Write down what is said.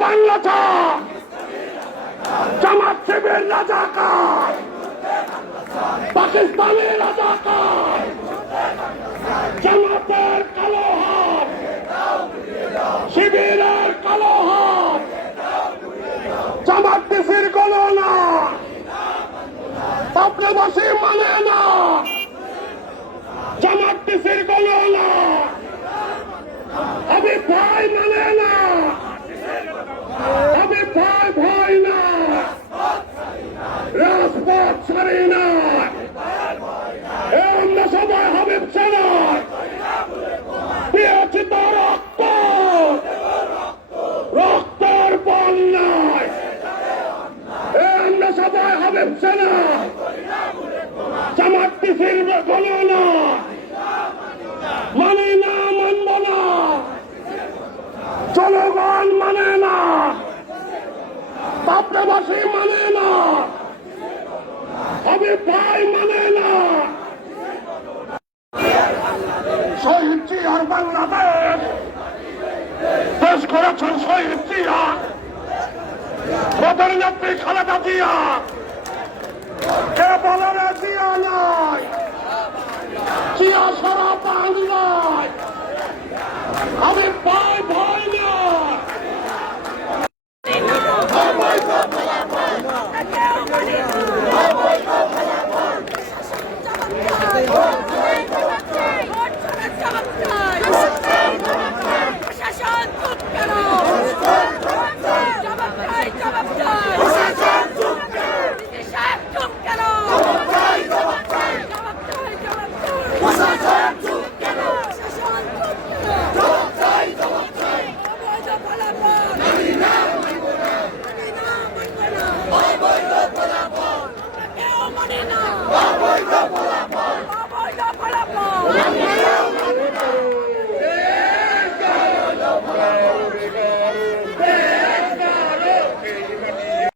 বাংলাদেশ জামাত শিবির রাজাকার পাকিস্তানি রাজাকার জামাতের কালো হাত শিবিরের কালো হাত জামাত শিবির গলো না পাবনাবাসী মানে না জামাত শিবির গলো না আমি ভাই মানে না আমি ভাই ভাই না রাজপথ ছাড়ি না আমরা সবাই হাবিব সেনা দিয়েছি তো রক্ত রক্তের বন্যায় আমরা সবাই হাবিব সেনা জামাত শিবির গলো না মানে না মানব না জনগণ মানে না পাবনাবাসী মানে না আমি ভাই মানে না শহীদ জিয়ার বাংলাদেশ দেশ করেছেন শহীদ জিয়া প্রধান নেত্রী খালেদা জিয়া কে বলে জিয়া নয় জিয়া সারা বাংলায়